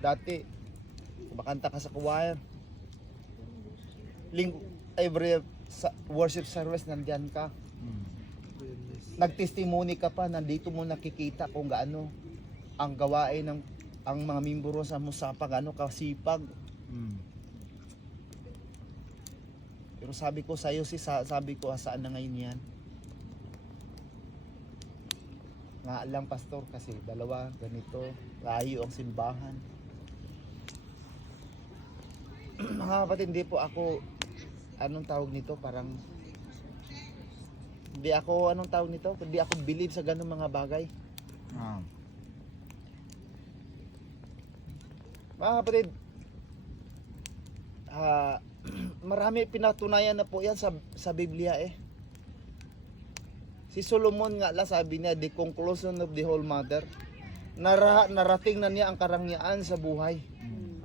dati, makanta ka sa choir. Ling every sa, worship service nandyan ka. Mm. Nagtestimony ka pa, nandito mo nakikita kung gaano ang gawain ng ang mga membro sa Musapa, gaano kasipag. Mm. Pero sabi ko sa'yo, si sa, sabi ko, saan na ngayon yan? Nga lang, pastor, kasi dalawa, ganito, layo ang simbahan. mga kapatid, hindi po ako, anong tawag nito, parang, hindi ako, anong tawag nito, hindi ako believe sa ganung mga bagay. Ah. Mga kapatid, ah, marami pinatunayan na po yan sa, sa Biblia eh. Si Solomon nga la sabi niya, the conclusion of the whole matter, nara, narating na niya ang karangyaan sa buhay. Mm.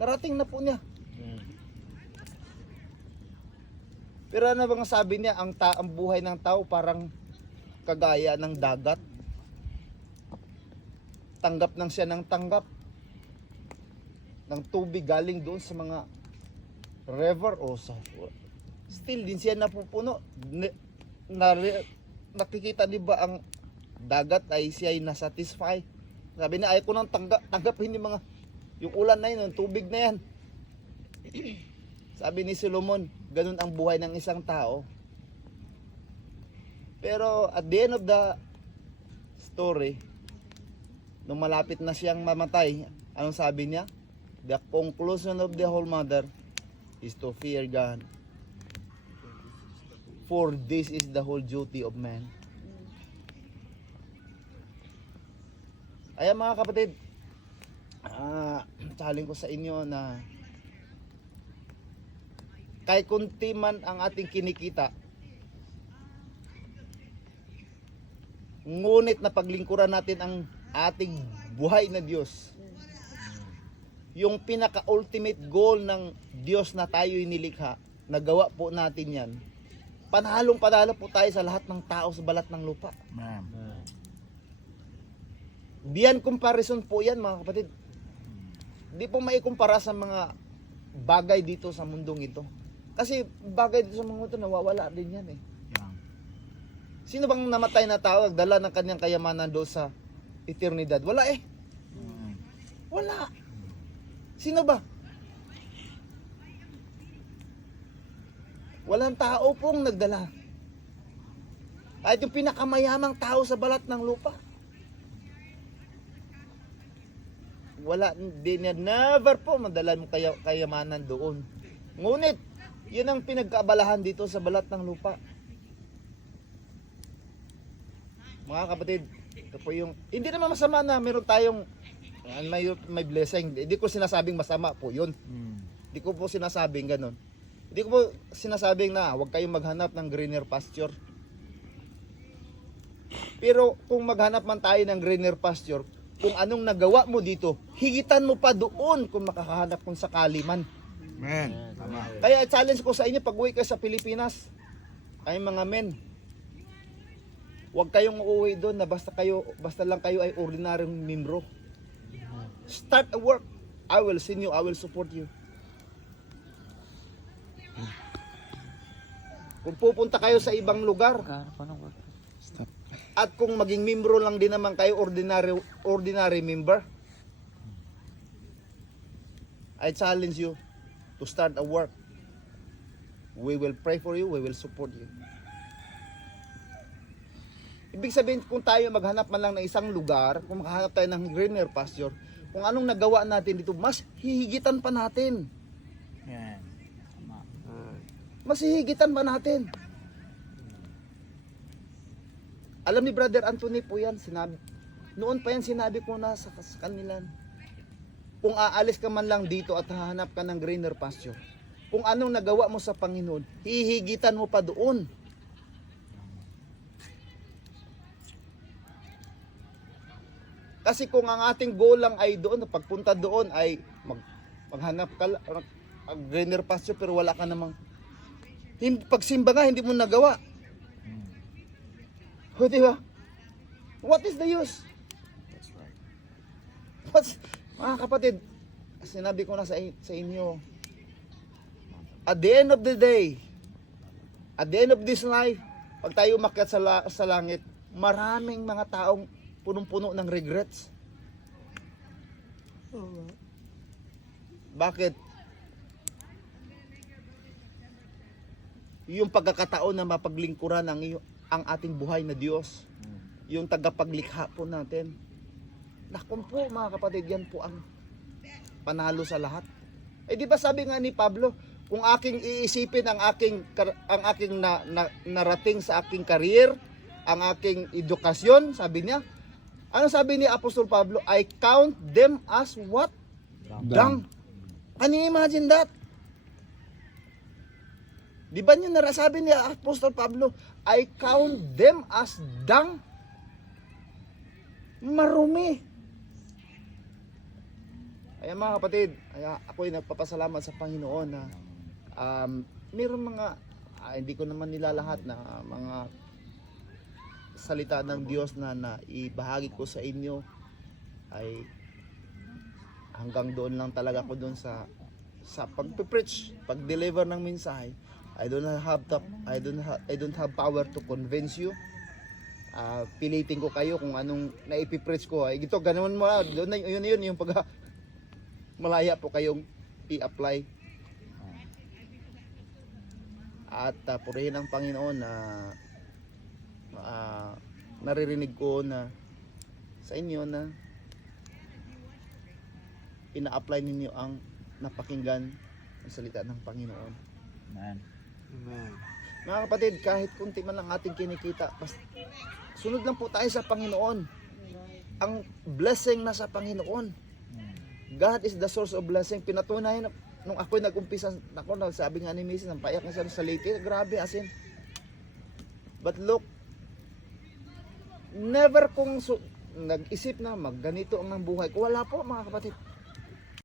Narating na po niya. Pero ano bang sabi niya, ang, ta- ang buhay ng tao parang kagaya ng dagat. Tanggap nang siya ng tanggap. Ng tubig galing doon sa mga river o sa still din siya napupuno. Ni- nari- nakikita di ba ang dagat ay siya ay nasatisfy? Sabi niya ay ko nang tanggap tanggapin yung mga yung ulan na yun yung tubig na yan. Sabi ni Solomon ganun ang buhay ng isang tao pero at the end of the story nung malapit na siyang mamatay anong sabi niya the conclusion of the whole matter is to fear God. For this is the whole duty of man. Ayan mga kapatid, ah, challenge ko sa inyo na kahit kunti man ang ating kinikita, ngunit na paglingkuran natin ang ating buhay na Diyos, yung pinaka-ultimate goal ng Diyos na tayo nilikha, nagawa po natin yan, panalong panalo po tayo sa lahat ng tao sa balat ng lupa. Biyan comparison po yan mga kapatid. Di po maikumpara sa mga bagay dito sa mundong ito. Kasi bagay dito sa mundo ito, nawawala din yan eh. Yan. Sino bang namatay na tao, dala ng kanyang kayamanan doon sa eternidad? Wala eh. Mm. Wala. Sino ba? Walang tao pong nagdala. Kahit yung pinakamayamang tao sa balat ng lupa. Wala, di never po madala mo kaya, kayamanan doon. Ngunit, yun ang pinagkaabalahan dito sa balat ng lupa. Mga kapatid, ito po yung, hindi naman masama na meron tayong may, may blessing. Hindi ko sinasabing masama po yun. Mm. Hindi ko po sinasabing ganun. Hindi ko po sinasabing na huwag kayong maghanap ng greener pasture. Pero kung maghanap man tayo ng greener pasture, kung anong nagawa mo dito, higitan mo pa doon kung makakahanap kung sakali man. Men. Tama. Kaya challenge ko sa inyo pag uwi kayo sa Pilipinas, kayong mga men, huwag kayong uuwi doon na basta kayo basta lang kayo ay ordinaryong membro. Start a work. I will send you, I will support you. Kung pupunta kayo sa ibang lugar at kung maging membro lang din naman kayo ordinary ordinary member, I challenge you to start a work. We will pray for you, we will support you. Ibig sabihin, kung tayo maghanap man lang ng isang lugar, kung makahanap tayo ng greener pasture, kung anong nagawa natin dito, mas hihigitan pa natin. Yan. Tama. Mas hihigitan pa natin. Alam ni Brother Anthony po yan, sinabi, noon pa yan sinabi ko na sa, sa kanila. Kung aalis ka man lang dito at hahanap ka ng greener pasture, kung anong nagawa mo sa Panginoon, hihigitan mo pa doon. Kasi kung ang ating goal lang ay doon, pagpunta doon ay mag, maghanap ka mag greener pasture pero wala ka namang hindi, pagsimba nga hindi mo nagawa. O di ba? What is the use? That's right. What's, Mga kapatid, sinabi ko na sa, sa inyo, at the end of the day, at the end of this life, pag tayo umakyat sa, la- sa langit, maraming mga taong punong-puno ng regrets. Bakit? Yung pagkakataon na mapaglingkuran ang, ang ating buhay na Diyos. Yung tagapaglikha po natin. Nakon po mga kapatid, yan po ang panalo sa lahat. Eh di ba sabi nga ni Pablo, kung aking iisipin ang aking ang aking na, na- narating sa aking career, ang aking edukasyon, sabi niya, ano sabi ni Apostol Pablo? I count them as what? Dung. Can you imagine that? Di ba niyo narasabi ni Apostol Pablo, I count them as dung? Marumi. Kaya mga kapatid, ako'y nagpapasalamat sa Panginoon na um, mayroong mga, ah, hindi ko naman nila lahat na mga salita ng Diyos na, na ibahagi ko sa inyo ay hanggang doon lang talaga ako doon sa sa pagpe-preach, pag-deliver ng mensahe. I don't have the, I don't have, I don't have power to convince you. Ah, pilitin ko kayo kung anong naipipreach ko. Ay, ito, ganun mo, ah, doon na, yun, yun, yung pag malaya po kayong i-apply. At uh, purihin ang Panginoon na ah, naririnig ko na sa inyo na ina-apply ninyo ang napakinggan ang salita ng Panginoon. Amen. Mga kapatid, kahit kunti man lang ating kinikita, bas, sunod lang po tayo sa Panginoon. Ang blessing na sa Panginoon. God is the source of blessing. Pinatunayan na, nung ako'y nag-umpisa, ako, sabi nga ni Mrs. ang payak niya sa saliti, grabe asin. But look, never kong su- nag-isip na magganito ang ng buhay ko. Wala po mga kapatid.